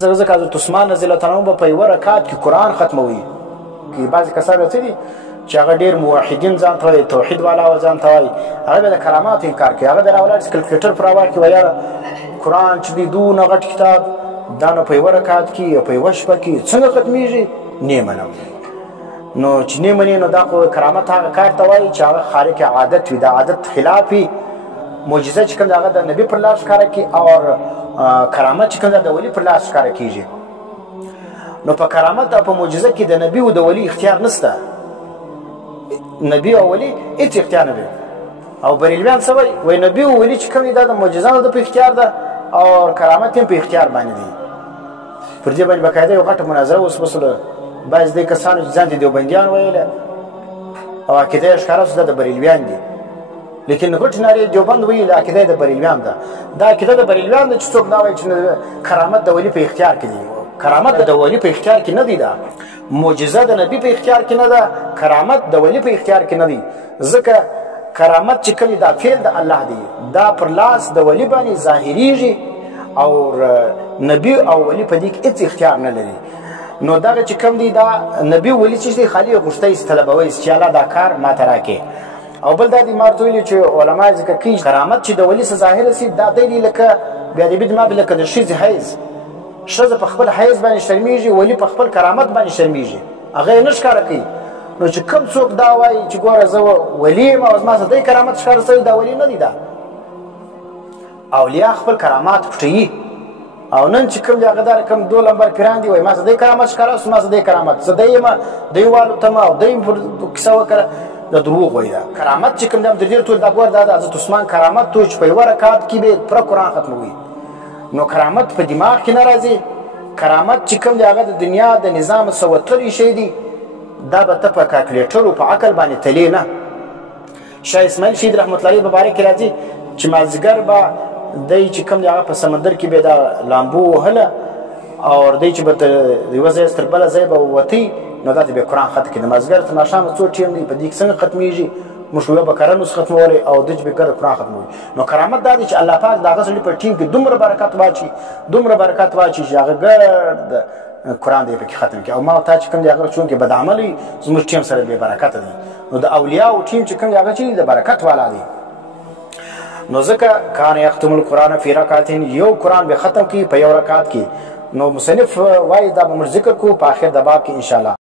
ځکه حضرت عثمان رضی الله تعالی عنه په یوه رکعت کې قرآن ختموي. کې بعضې کسان څه دي چې هغه ډېر موحدین ځان ته وایي، توحید والا ځان ته وایي، هغه بیا د کراماتو انکار کوي. هغه بیا راولاړ شي کلکولیټر پر راواخلي وایي یاره قرآن چې دی دونه غټ کتاب دا نو په یوه رکعت کې یا په یوه شپه کې څنګه ختمېږي؟ نه منم. نو چې نه منې نو دا خو کرامت هغه کار ته وایي چې هغه خارق عادت وي، د عادت خلاف وي. معجزه چې کوم هغه د نبي پر لاس ښکاره کړي او کرامت چې کوم د ولی پر لاس ښکاره کېږي. نو په کرامت او په معجزه کې د نبي او د ولی اختیار نشته. نبي او ولی هېڅ اختیار نه لري. او بریلویان څه وایي؟ وایي نبي او ولی چې کوم دي دا د معجزانو د په اختیار ده او کرامت هم په اختیار باندې دي. پر دې باندې باقاعده یو غټه مناظره اوس وسوله. بعض دې کسانو چې ځان ته دیوبندیان ویله او عقیده یې ښکاره شوه د بریلویان دي، لیکن غټ نارې دیوبند ویل عقیده د بریلویان ده. دا عقیده د بریلویان ده چې څوک دا وایي چې کرامت د ولی په اختیار کې دي. کرامت د ولی په اختیار کې نه دی. دا معجزه د نبی په اختیار کې نه ده، کرامت د ولی په اختیار کې نه دی. ځکه کرامت چې کوم دا فعل د الله دی، دا پر لاس د ولی باندې ظاهریږي او نبی او ولی په دې کې هېڅ اختیار نه لري. نو دغه چې کوم دی دا نبی ولی چې دی خالي غوښتی طلبوي چې الله دا کار ماته راکړي. او بل دا دي ما ورته ویلي چې علما ذکر کوي کرامت چې د ولي څه ظاهره سي دا دی لکه بېادبي زما لکه د ښځې حیض. ښځه په خپل حیض باندې شرمېږي، ولي په خپل کرامت باندې شرمېږي، هغه یې نه ښکاره کوي. نو چې کوم څوک دا وایي چې ګوره زه ولي یم او زما څه دی کرامت ښکاره شوی، دا ولي نه دی. دا اولیا خپل کرامات پټوي. او نن چې کوم هغه دا کوم دو لمبر پیران دي وایي ما څه دی کرامت ښکاره شو، ما څه دی کرامت زه دی یم، دی والوتم او دی پر کیسه وکړه. د دروغ وایي. دا کرامت چې کوم د ډېر ټول دا ګوره دا د حضرت عثمان کرامت تو چې په یوه رکعت کې به پوره قرآن ختموي. نو کرامت په دماغ کې نه راځي. کرامت چې کوم دی هغه د دنیا د نظام څه وتلی شی دی، دا به ته په کالکولیټر او په عقل باندې تلې نه. شاه اسماعیل شهید رحمت الله علیه په باره کې راځي چې مازدیګر به دی چې کوم دی هغه په سمندر کې به دا لامبو وهله او دی چې به یوه ځای تر بله ځای به وتی، نو دا به قرآن ختم کړي. د مازدیګر تر ماښامه څو ټیم دی، په دې کې څنګه ختمېږي؟ موږ یوه بقره نوس ختمولی او دج به ګرد قرآن ختموي. نو کرامت دا دی چې الله پاک د هغه سړي په ټیم کې دومره برکت واچي، دومره برکت واچي چې هغه ګرد قرآن دی پکې ختم کړي. او ما تا چې کوم دی هغه چونکې بدعمل وي زموږ ټیم سره بې برکته دی. نو د اولیاو ټیم چې کوم دی هغه چې د برکت والا دی. نو ځکه کان یختم القرآن فی رکعتین، یو قرآن به ختم کړي په یو رکعت کې. نو مصنف وایي دا به موږ ذکر کوو په آخر د باب کې انشاءالله.